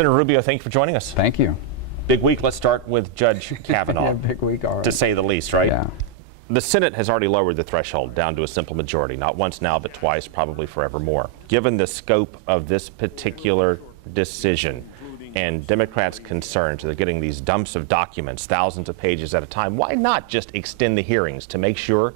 Senator Rubio, thank you for joining us. Thank you. Big week. Let's start with Judge Kavanaugh. Yeah, big week, all right. To say the least, right? Yeah. The Senate has already lowered the threshold down to a simple majority, not once now, but twice, probably forevermore. Given the scope of this particular decision and Democrats' concerns, they're getting these dumps of documents, thousands of pages at a time, why not just extend the hearings to make sure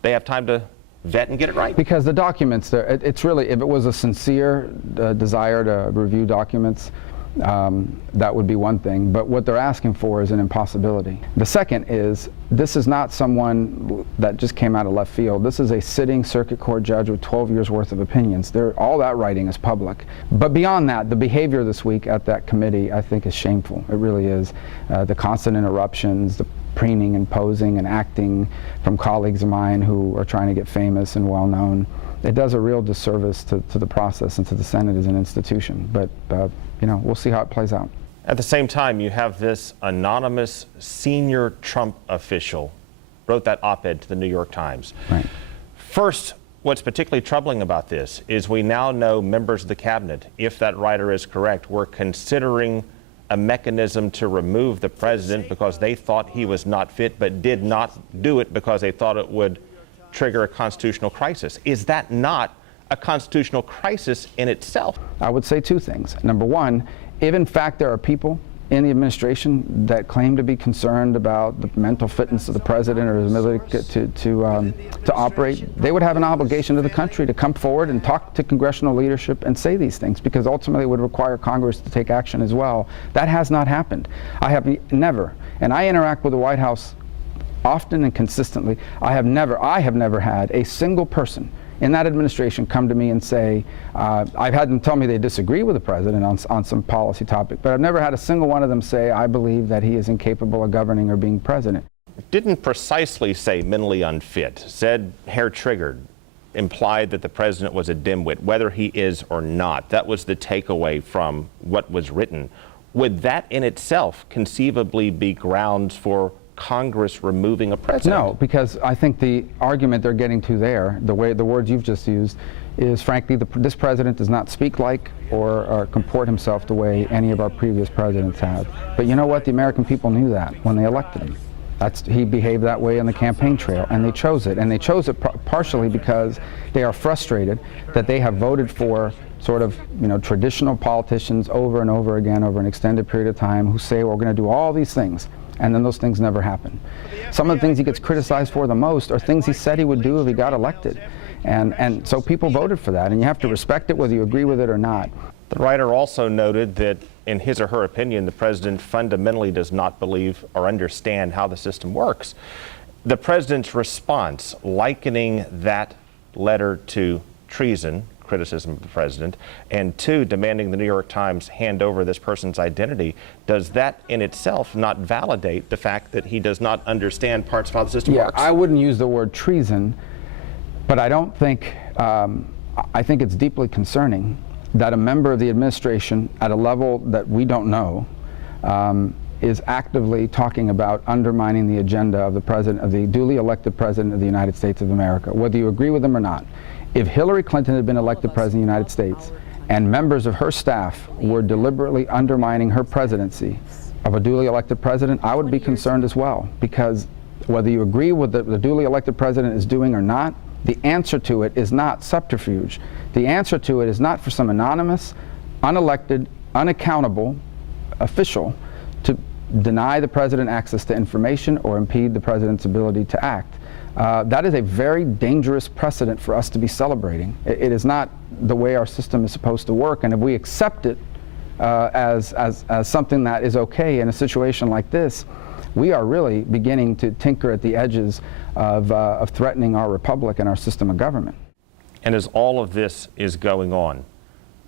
they have time to vet and get it right? Because the documents, it's really, if it was a sincere desire to review documents, that would be one thing, but what they're asking for is an impossibility. The second is, this is not someone that just came out of left field. This is a sitting circuit court judge with 12 years worth of opinions. All that writing is public. But beyond that, the behavior this week at that committee, I think, is shameful. It really is. The constant interruptions, the preening and posing and acting from colleagues of mine who are trying to get famous and well known. It does a real disservice to the process and to the Senate as an institution. But you know, we'll see how it plays out. At the same time, you have this anonymous senior Trump official wrote that op-ed to the New York Times. Right. First, what's particularly troubling about this is we now know members of the cabinet, if that writer is correct, were considering a mechanism to remove the president because they thought he was not fit, but did not do it because they thought it would trigger a constitutional crisis. Is that not a constitutional crisis in itself? I would say two things. Number one, if in fact there are people in the administration that claim to be concerned about the mental fitness of the president or his ability to operate, they would have an obligation to the country to come forward and talk to congressional leadership and say these things, because ultimately it would require Congress to take action as well. That has not happened. I have never, and I interact with the White House often and consistently, I have never had a single person in that administration come to me and say, I've had them tell me they disagree with the president on some policy topic, but I've never had a single one of them say, I believe that he is incapable of governing or being president. Didn't precisely say mentally unfit, said hair-triggered, implied that the president was a dimwit, whether he is or not. That was the takeaway from what was written. Would that in itself conceivably be grounds for Congress removing a president? No, because I think the argument they're getting to there, the words you've just used, is frankly this president does not speak like or comport himself the way any of our previous presidents have. But you know what? The American people knew that when they elected him. He behaved that way on the campaign trail, and they chose it. And they chose it partially because they are frustrated that they have voted for sort of, you know, traditional politicians over and over again over an extended period of time who say, well, we're going to do all these things. And then those things never happen. Some of the things he gets criticized for the most are things he said he would do if he got elected. And so people voted for that, and you have to respect it whether you agree with it or not. The writer also noted that, in his or her opinion, the president fundamentally does not believe or understand how the system works. The president's response, likening that letter to treason, criticism of the president, and two, demanding the New York Times hand over this person's identity, does that in itself not validate the fact that he does not understand parts of how the system works? I wouldn't use the word treason, but I don't think, I think it's deeply concerning that a member of the administration at a level that we don't know is actively talking about undermining the agenda of the president, of the duly elected president of the United States of America, whether you agree with him or not. If Hillary Clinton had been elected president of the United States and members of her staff were deliberately undermining her presidency of a duly elected president, I would be concerned as well, because whether you agree with what the duly elected president is doing or not, the answer to it is not subterfuge. The answer to it is not for some anonymous, unelected, unaccountable official to deny the president access to information or impede the president's ability to act. That is a very dangerous precedent for us to be celebrating. It is not the way our system is supposed to work, and if we accept it as something that is okay in a situation like this, we are really beginning to tinker at the edges of threatening our republic and our system of government. And as all of this is going on,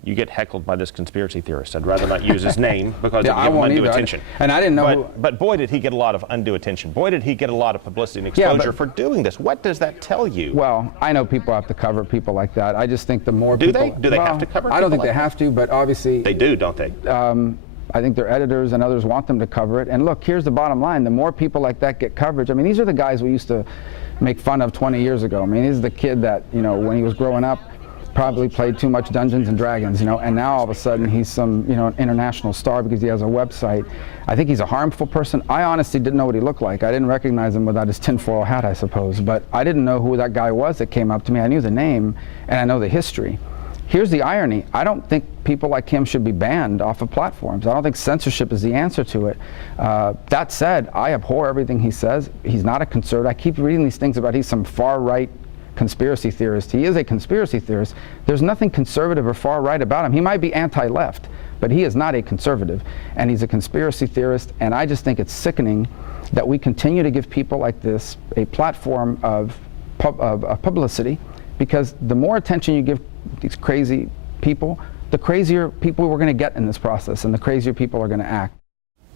you get heckled by this conspiracy theorist. I'd rather not use his name because it would give him undue attention. And I didn't know. But boy, did he get a lot of undue attention. Boy, did he get a lot of publicity and exposure for doing this. What does that tell you? Well, I know people have to cover people like that. I just think the more do people... Do they have to cover people? I don't think they have to, but obviously... They do, don't they? I think their editors and others want them to cover it. And look, here's the bottom line. The more people like that get coverage, I mean, these are the guys we used to make fun of 20 years ago. I mean, he's the kid that, you know, when he was growing up, probably played too much Dungeons and Dragons, and now all of a sudden he's some, an international star because he has a website. I think he's a harmful person. I honestly didn't know what he looked like. I didn't recognize him without his tinfoil hat, I suppose, but I didn't know who that guy was that came up to me. I knew the name and I know the history. Here's the irony. I don't think people like him should be banned off of platforms. I don't think censorship is the answer to it. That said, I abhor everything he says. He's not a conservative. I keep reading these things about he's some far-right conspiracy theorist. He is a conspiracy theorist. There's nothing conservative or far-right about him. He might be anti-left, but he is not a conservative, and he's a conspiracy theorist, and I just think it's sickening that we continue to give people like this a platform of publicity, because the more attention you give these crazy people, the crazier people we're going to get in this process, and the crazier people are going to act.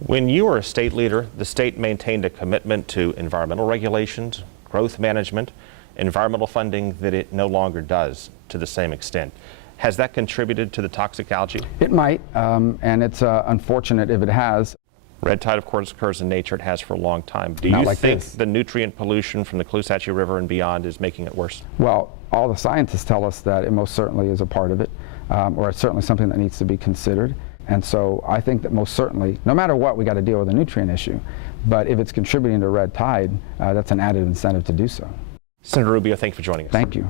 When you were a state leader, the state maintained a commitment to environmental regulations, growth management, environmental funding that it no longer does to the same extent. Has that contributed to the toxic algae? It might, and it's unfortunate if it has. Red tide, of course, occurs in nature. It has for a long time. Do you think the nutrient pollution from the Caloosahatchee River and beyond is making it worse? Well, all the scientists tell us that it most certainly is a part of it, or it's certainly something that needs to be considered. And so I think that most certainly, no matter what, we got to deal with the nutrient issue. But if it's contributing to red tide, that's an added incentive to do so. Senator Rubio, thank you for joining us. Thank you.